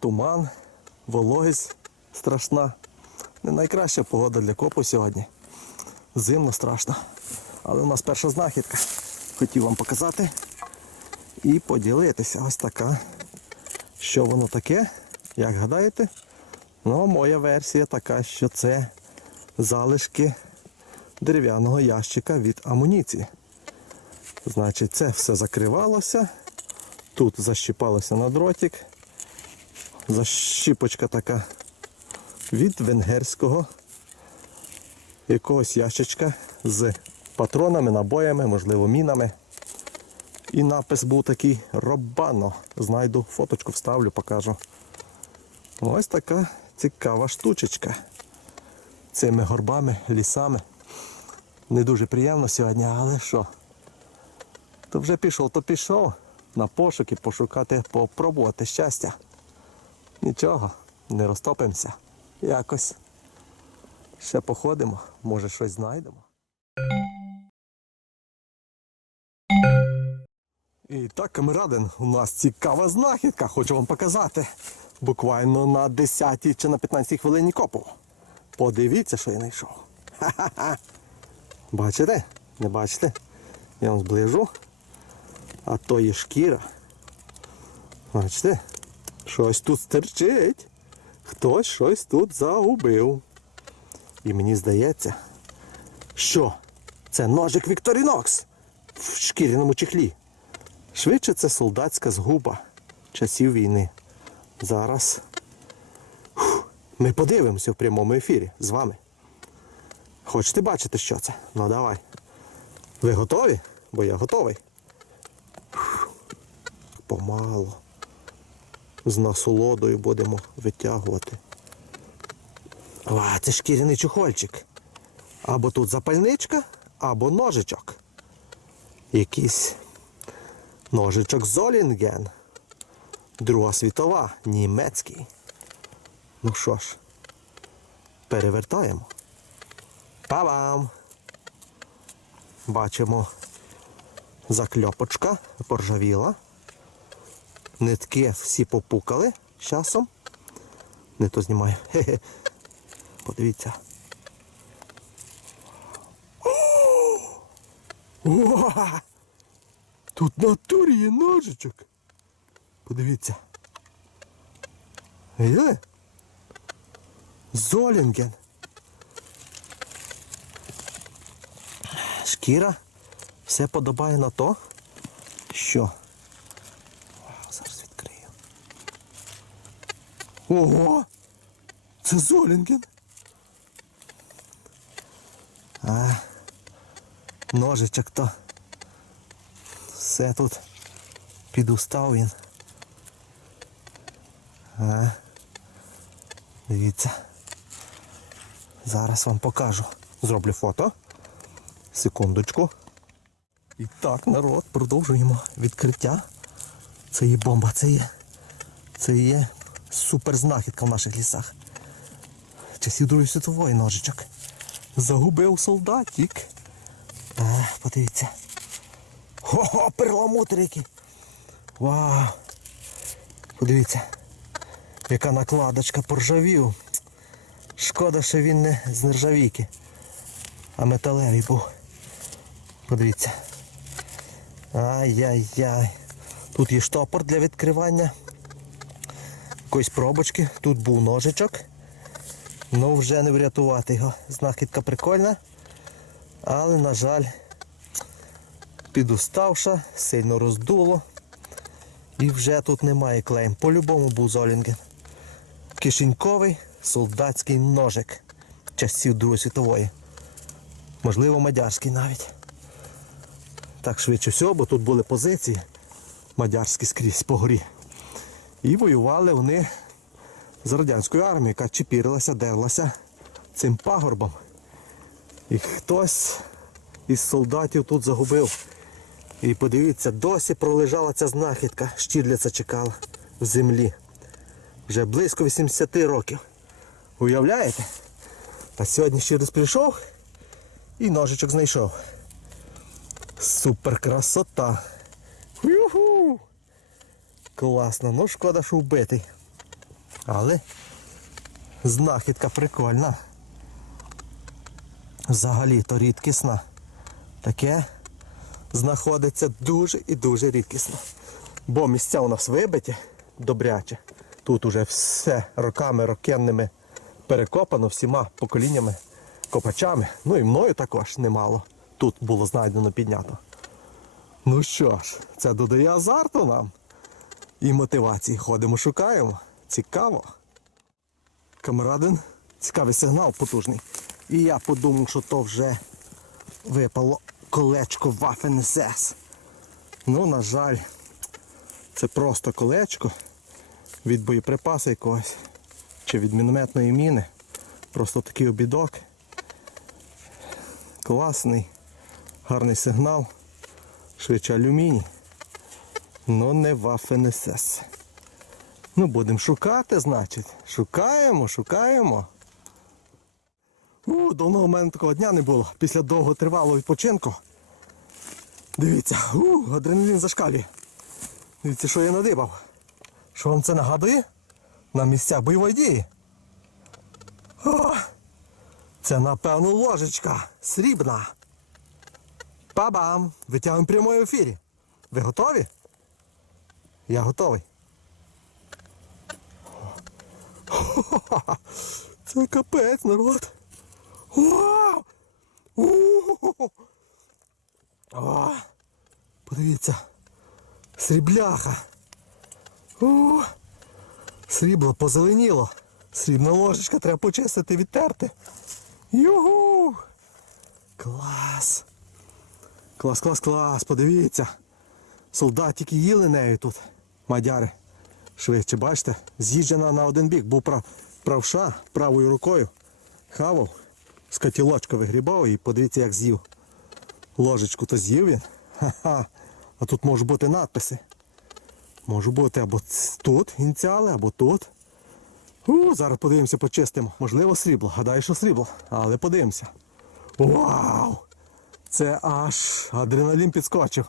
туман, вологість страшна. Не найкраща погода для копу сьогодні. Зимно страшно. Але у нас перша знахідка. Хотів вам показати і поділитися. Ось така. Що воно таке? Як гадаєте? Ну, моя версія така, що це залишки дерев'яного ящика від амуніції. Значить, це все закривалося. Тут защіпалося на дротик. Защіпочка така від венгерського якогось ящичка з патронами, набоями, можливо, мінами. І напис був такий Робано. Знайду фоточку, вставлю, покажу. Ось така цікава штучечка. Цими горбами, лісами. Не дуже приємно сьогодні, але що? То вже пішов, то пішов. На пошуки пошукати, попробувати щастя. Нічого, не розтопимося. Якось. Ще походимо, може щось знайдемо. І так, камерадин, у нас цікава знахідка, хочу вам показати. Буквально на 10 чи на 15 хвилині копу. Подивіться, що я знайшов. Ха-ха-ха. Бачите? Не бачите? Я вам зближу. А то є шкіра. Бачите? Щось тут стерчить. Хтось щось тут загубив. І мені здається, що це ножик Вікторінокс в шкіряному чехлі. Швидше це солдатська згуба часів війни. Зараз фух, ми подивимося в прямому ефірі з вами. Хочете бачити, що це? Ну давай. Ви готові? Бо я готовий. Фух, Помало. З насолодою будемо витягувати. А, це шкіряний чухольчик. Або тут запальничка, або ножичок. Якийсь ножичок Золінген. Друга світова, німецький. Ну що ж, перевертаємо. Па-бам! Бачимо закльопочка поржавіла. Нитки всі попукали з часом. Не то знімаю. Хе-хе. Подивіться. О! Тут в натурі є ножичок. Подивіться. Видели? Золінген. Шкіра все подобає на то, що. О, зараз відкрию. Ого! Це Золінген. А, ножичок то. Все тут підустав він. А, дивіться. Зараз вам покажу. Зроблю фото. Секундочку. І так, народ, продовжуємо відкриття. Це є бомба, це є. Це є суперзнахідка в наших лісах. Часів Другої світової ножичок. Загубив солдатик. А, подивіться. Хо-хо, перламутр який. Вау. Подивіться. Яка накладочка поржавів. Шкода, що він не з нержавійки, а металевий був. Подивіться. Ай-яй-яй. Тут є штопор для відкривання. Якоїсь пробочки. Тут був ножичок. Ну вже не врятувати його. Знахідка прикольна. Але, на жаль, підуставша, сильно роздуло. І вже тут немає клейм. По-любому був Золінген. Кишеньковий солдатський ножик часів Другої світової. Можливо, мадярський навіть. Так швидше всього, бо тут були позиції мадярські скрізь по горі. І воювали вони з радянською армією, яка чіпірилася, дерлася цим пагорбом. І хтось із солдатів тут загубив. І подивіться, досі пролежала ця знахідка, щірляця чекала в землі. Вже близько 80 років. Уявляєте? Та сьогодні щирець прийшов і ножичок знайшов. Супер красота. Юху! Класно, ну шкода, що вбитий. Але знахідка прикольна. Взагалі то рідкісна. Таке знаходиться дуже і дуже рідкісно. Бо місця у нас вибиті добряче. Тут уже все роками рокенними перекопано всіма поколіннями, копачами. Ну і мною також немало. Тут було знайдено піднято. Ну що ж, це додає азарту нам. І мотивації ходимо, шукаємо. Цікаво. Камерадин, цікавий сигнал потужний. І я подумав, що то вже випало колечко Waffen SS. Ну, на жаль, це просто колечко від боєприпасу якогось чи від мінометної міни. Просто такий обідок. Класний, гарний сигнал. Швидше алюміній. Ну не SS. Ну, будемо шукати, значить. Шукаємо, шукаємо. У, давно у мене такого дня не було. Після довготривалого відпочинку. Дивіться, у, адреналін зашкалює. Дивіться, що я надибав. Що вам це нагадує? На місцях бойової дії. О, це, напевно, ложечка срібна. Па-бам! Витягуємо в ефірі. Ви готові? Я готовий. Це капець, народ. Вау! О, подивіться. Срібляха. Срібло позеленіло. Срібна ложечка треба почистити, відтерти. Югу! Клас! Клас, клас, клас, подивіться. Солдатики їли нею тут. Мадяри. Швидше, бачите, з'їжджена на один бік, був прав, правша правою рукою. Хавав, з котілочка вигрібав і подивіться, як з'їв. Ложечку то з'їв він. Ха-ха. А тут можуть бути надписи. Може бути або тут ініціали, або тут. У, зараз подивимося, почистимо. Можливо, срібло. Гадаю, що срібло. Але подивимося. Вау! Це аж адреналін підскочив.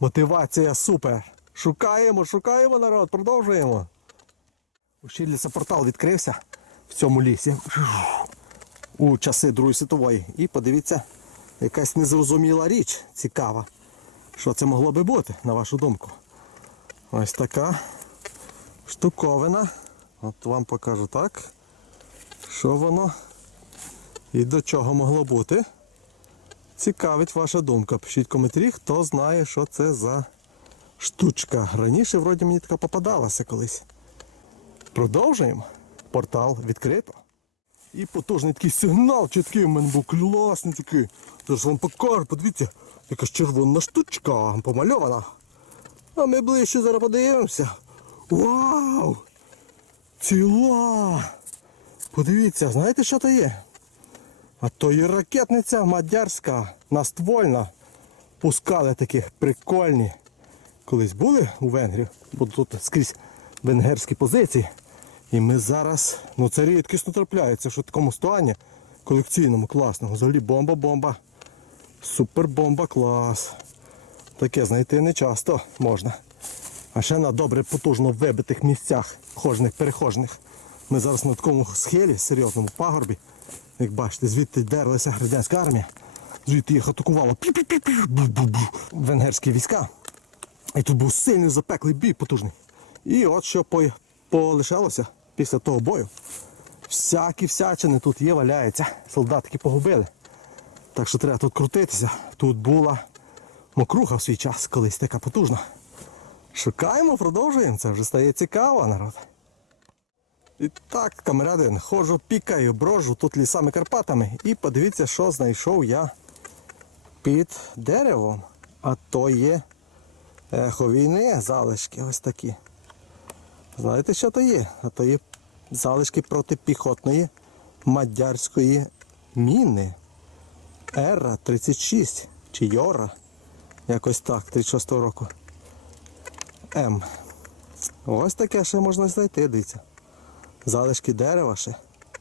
Мотивація супер. Шукаємо, шукаємо народ, продовжуємо. У Шірліса портал відкрився в цьому лісі у часи Другої світової. І подивіться, якась незрозуміла річ цікава. Що це могло би бути, на вашу думку? Ось така штуковина. От вам покажу так. Що воно і до чого могло бути. Цікавить ваша думка. Пишіть коментарі, хто знає, що це за штучка. Раніше вроді мені така попадалася колись. Продовжуємо. Портал відкрито. І потужний такий сигнал чіткий в мене був класний такий. Зараз вам покажу, подивіться, якась червона штучка помальована. А ми ближче зараз подивимося. Вау! Ціла! Подивіться, знаєте, що то є? А то є ракетниця мадярська, наствольна. Пускали таких прикольні. Колись були у Венгрії, бо тут скрізь венгерські позиції. І ми зараз, ну це рідкісно трапляється, що в такому стані колекційному, класному. Взагалі бомба-бомба. Супер-бомба клас. Таке знайти не часто можна. А ще на добре потужно вибитих місцях, хожних, перехожних. Ми зараз на такому схилі, серйозному пагорбі. Як бачите, звідти дерлася радянська армія, звідти їх атакувало венгерські війська. І тут був сильний запеклий бій потужний. І от що по- полишалося після того бою. Всякі всячини тут є, валяється. Солдатики погубили. Так що треба тут крутитися. Тут була мокруха в свій час, колись така потужна. Шукаємо, продовжуємо. Це вже стає цікаво, народ. І так, камерадин, ходжу, пікаю, брожу тут лісами Карпатами. І подивіться, що знайшов я під деревом. А то є ехо війни, залишки ось такі. Знаєте, що то є? А то є залишки протипіхотної мадярської міни. Ера 36 чи Йора. Якось так, 36 року. М. Ось таке ще можна знайти, дивіться. Залишки дерева ще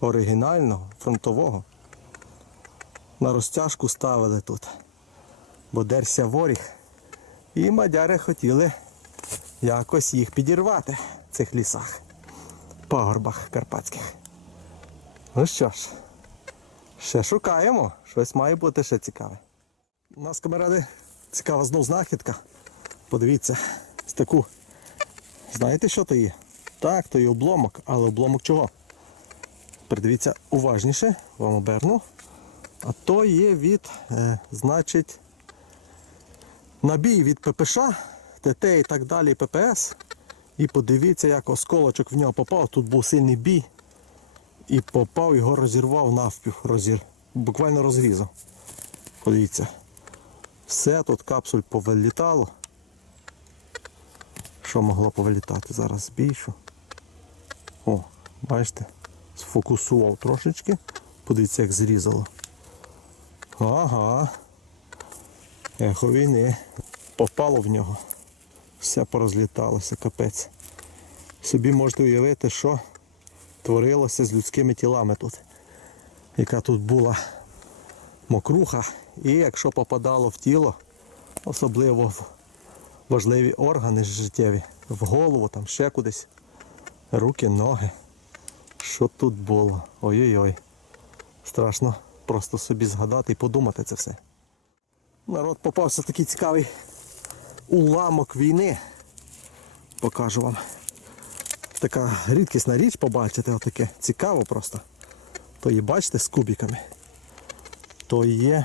оригінального, фронтового. На розтяжку ставили тут. Бо дерся воріг. І мадяри хотіли якось їх підірвати в цих лісах. пагорбах карпатських. Ну що ж, ще шукаємо. Щось має бути ще цікаве. У нас, камеради, цікава знов знахідка. Подивіться, ось таку. Знаєте, що то є? Так, то є обломок, але обломок чого? Придивіться уважніше, вам оберну. А то є від, е, значить, набій від ППШ, ТТ і так далі, ППС. І подивіться, як осколочок в нього попав. Тут був сильний бій. І попав, його розірвав навпів, розір... буквально розрізав. Подивіться. Все тут капсуль повилітало. Що могло повилітати? Зараз збільшу. О, бачите, сфокусував трошечки. Подивіться, як зрізало. Ага. Ехо. Попало в нього. Все порозліталося, капець. Собі можете уявити, що творилося з людськими тілами тут. Яка тут була мокруха. І якщо попадало в тіло, особливо в важливі органи життєві, в голову, там ще кудись, руки, ноги. Що тут було? Ой-ой-ой. Страшно просто собі згадати і подумати це все. Народ попався такий цікавий уламок війни. Покажу вам. Така рідкісна річ побачити, отаке цікаво просто. То є, бачите, з кубиками. То є.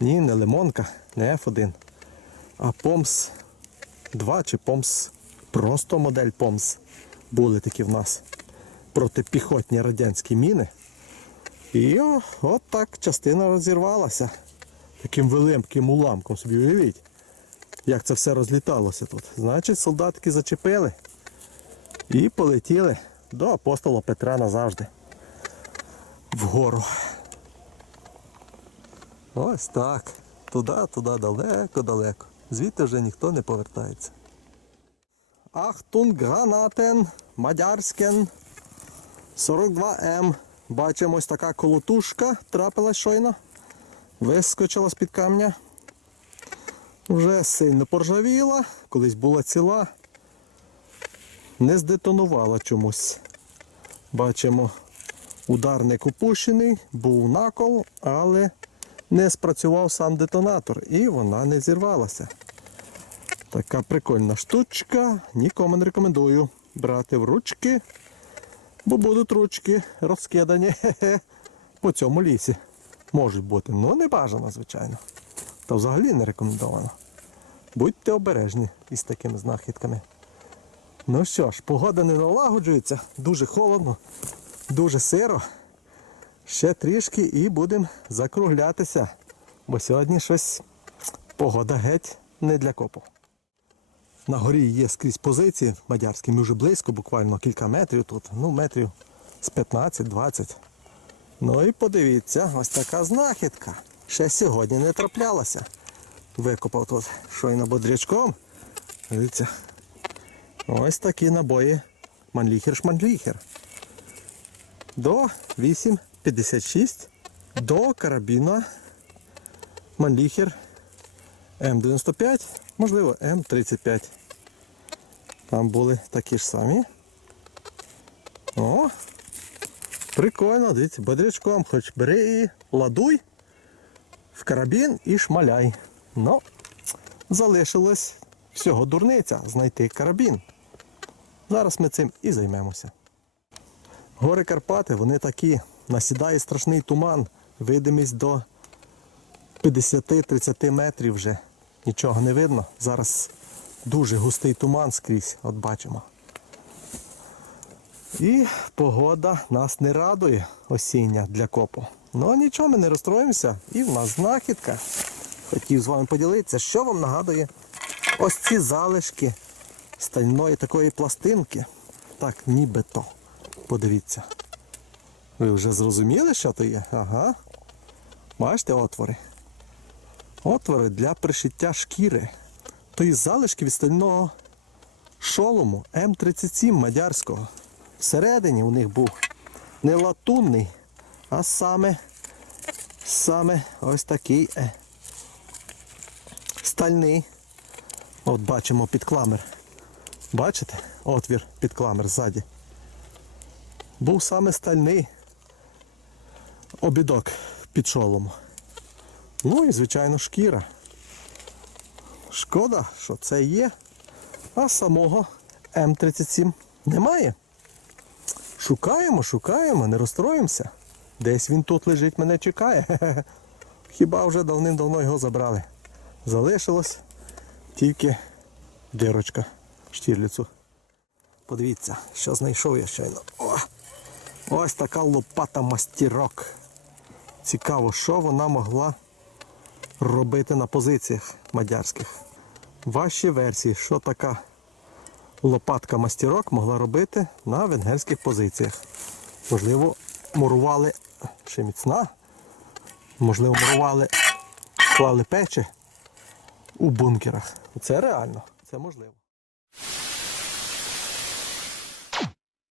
Ні, не лимонка, не F1, а Помс 2 чи Помс. Просто модель Помс. Були такі в нас протипіхотні радянські міни. І о, от так частина розірвалася. Таким великим уламком собі уявіть, як це все розліталося тут. Значить, солдатики зачепили і полетіли до апостола Петра назавжди. Вгору. Ось так. Туди, туди, далеко, далеко. Звідти вже ніхто не повертається. Ахтун гранатен, мадярськен, 42М. Бачимо ось така колотушка трапилась щойно. Вискочила з-під камня. Вже сильно поржавіла, колись була ціла. Не здетонувала чомусь. Бачимо, ударник опущений, був накол, але не спрацював сам детонатор і вона не зірвалася. Така прикольна штучка. Нікому не рекомендую брати в ручки, бо будуть ручки розкидані по цьому лісі. Можуть бути, але не бажано, звичайно. Та взагалі не рекомендовано. Будьте обережні із такими знахідками. Ну що ж, погода не налагоджується, дуже холодно, дуже сиро. Ще трішки і будемо закруглятися. Бо сьогодні щось погода геть не для копу. На горі є скрізь позиції мадярські, вже близько, буквально кілька метрів тут, ну метрів з 15-20. Ну і подивіться, ось така знахідка. Ще сьогодні не траплялася. Викопав тут щойно бодрячком. Дивіться. Ось такі набої Манліхер-шманліхер. До 8,56 до карабіна Манліхер М95, можливо, М35. Там були такі ж самі. О! Прикольно, дивіться, бодрячком, хоч бери і ладуй в карабін і шмаляй. Ну, залишилось всього дурниця знайти карабін. Зараз ми цим і займемося. Гори Карпати, вони такі. Насідає страшний туман, видимість до 50-30 метрів вже. Нічого не видно. Зараз дуже густий туман скрізь, от бачимо. І погода нас не радує осіння для копу. Ну нічого, ми не розстроїмося. І в нас знахідка. Хотів з вами поділитися, що вам нагадує ось ці залишки стальної такої пластинки. Так, нібито. Подивіться. Ви вже зрозуміли, що то є? Ага. Бачите отвори? Отвори для пришиття шкіри. То є залишки від стального шолому М37 мадярського. Всередині у них був не латунний, а саме, саме ось такий е, стальний. От бачимо підкламер. Бачите? Отвір під кламер ззаді. був саме стальний обідок під шолом. Ну і, звичайно, шкіра. Шкода, що це є, а самого М37 немає. Шукаємо, шукаємо, не розстроїмося. Десь він тут лежить, мене чекає. Хіба вже давним-давно його забрали. Залишилось тільки дирочка штірліцу. Подивіться, що знайшов я щойно. О! Ось така лопата мастірок. Цікаво, що вона могла робити на позиціях мадярських. Ваші версії, що така лопатка мастірок могла робити на венгерських позиціях. Можливо, мурували ще міцна. Можливо, мурували, клали печі у бункерах. Це реально, це можливо.